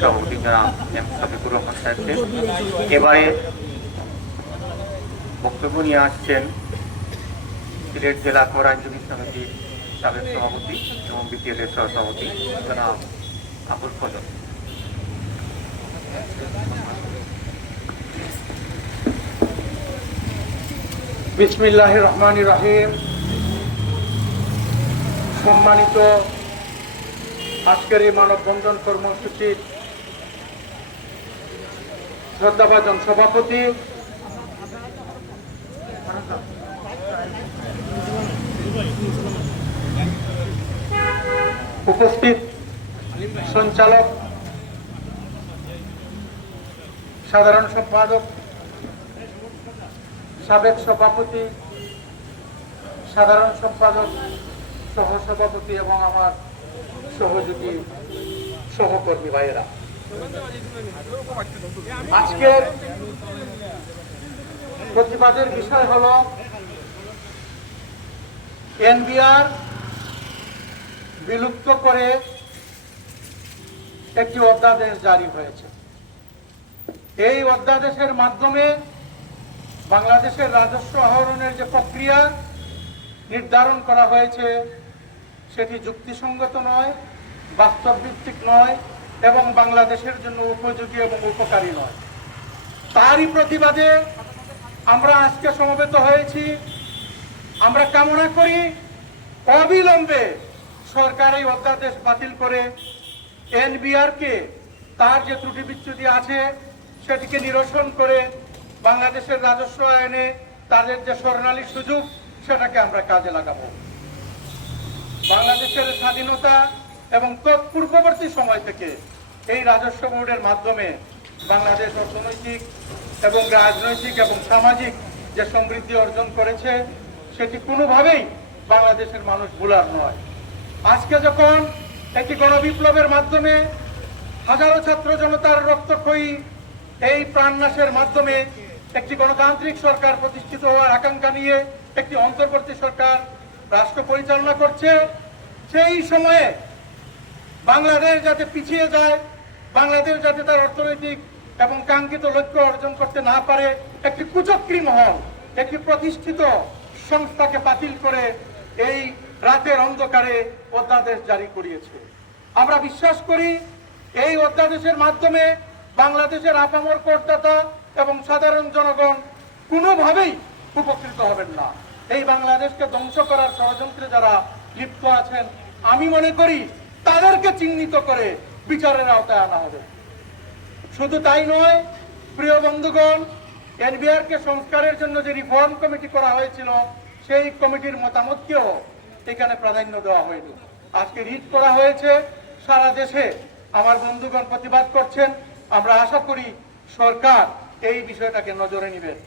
সভাপতি জনাব এম শফিকুর রহমান সাহেবকে। এবারে বক্তব্য নিয়ে আসছেন সিলেট জেলা কর আইনজীবী সমিতির সাবেক সভাপতি এবং বিপিএল এর সহসভাপতি জনাব আবুল ফজল। বিসমিল্লাহ রহমান রাহিম। সম্মানিত আজকের এই মানববন্ধন কর্মসূচির শ্রদ্ধাভাজন সভাপতি। উপস্থিত সঞ্চালক, সাধারণ সম্পাদক, সাবেক সভাপতি, সাধারণ সম্পাদক, সহসভাপতি এবং আমার সহযোগী সহকর্মী ভাইয়েরা। আজকের প্রতিবাদের বিষয় হল এনবিআর বিলুপ্ত করে একটি অধ্যাদেশ জারি হয়েছে। এই অধ্যাদেশের মাধ্যমে বাংলাদেশের রাজস্ব আহরণের যে প্রক্রিয়া নির্ধারণ করা হয়েছে, সেটি যুক্তিসঙ্গত নয়, বাস্তবভিত্তিক নয় এবং বাংলাদেশের জন্য উপযোগী এবং উপকারী নয়। তারই প্রতিবাদে আমরা আজকে সমবেত হয়েছি। আমরা কামনা করি অবিলম্বে সরকার এই অধ্যাদেশ বাতিল করে এনবিআরকে তার যে ত্রুটি বিচ্যুতি আছে সেটিকে নিরসন করে বাংলাদেশের রাজস্ব আইনে তাদের যে স্বর্ণালী সুযোগ সেটাকে আমরা কাজে লাগাবো। বাংলাদেশের স্বাধীনতা এবং তৎপূর্ববর্তী সময় থেকে এই রাজস্ব বোর্ডের মাধ্যমে বাংলাদেশ অর্থনৈতিক এবং রাজনৈতিক এবং সামাজিক যে সমৃদ্ধি অর্জন করেছে, সেটি কোনোভাবেই বাংলাদেশের মানুষ ভুলার নয়। আজকে যখন একটি গণবিপ্লবের মাধ্যমে হাজারো ছাত্র জনতার রক্তক্ষয়ী এই প্রাণনাশের মাধ্যমে একটি গণতান্ত্রিক সরকার প্রতিষ্ঠিত হওয়ার আকাঙ্ক্ষা নিয়ে একটি অন্তর্বর্তী সরকার রাষ্ট্র পরিচালনা করছে, সেই সময়ে বাংলাদেশ যাতে পিছিয়ে যায়, বাংলাদেশ যাতে তার অর্থনৈতিক এবং কাঙ্ক্ষিত লক্ষ্য অর্জন করতে না পারে, একটি কুচক্রী মহল, একটি প্রতিষ্ঠিত সংস্থাকে বাতিল করে এই রাতের অন্ধকারে অধ্যাদেশ জারি করিয়েছে। আমরা বিশ্বাস করি, এই অধ্যাদেশের মাধ্যমে বাংলাদেশের আপামর করদাতা এবং সাধারণ জনগণ কোনোভাবেই উপকৃত হবেন না। এই বাংলাদেশকে ধ্বংস করার ষড়যন্ত্রে যারা লিপ্ত আছেন, আমি মনে করি তাদেরকে চিহ্নিত করে বিচারের আওতায় আনা হবে। শুধু তাই নয়, প্রিয় বন্ধুগণ, এনবিআর কে সংস্কারের জন্য যে রিফর্ম কমিটি করা হয়েছিল, সেই কমিটির মতামতকেও এখানে প্রাধান্য দেওয়া হয়নি। আজকে রিট করা হয়েছে, সারা দেশে আমার বন্ধুগণ প্রতিবাদ করছেন। আমরা আশা করি সরকার এই বিষয়টাকে নজরে নেবেন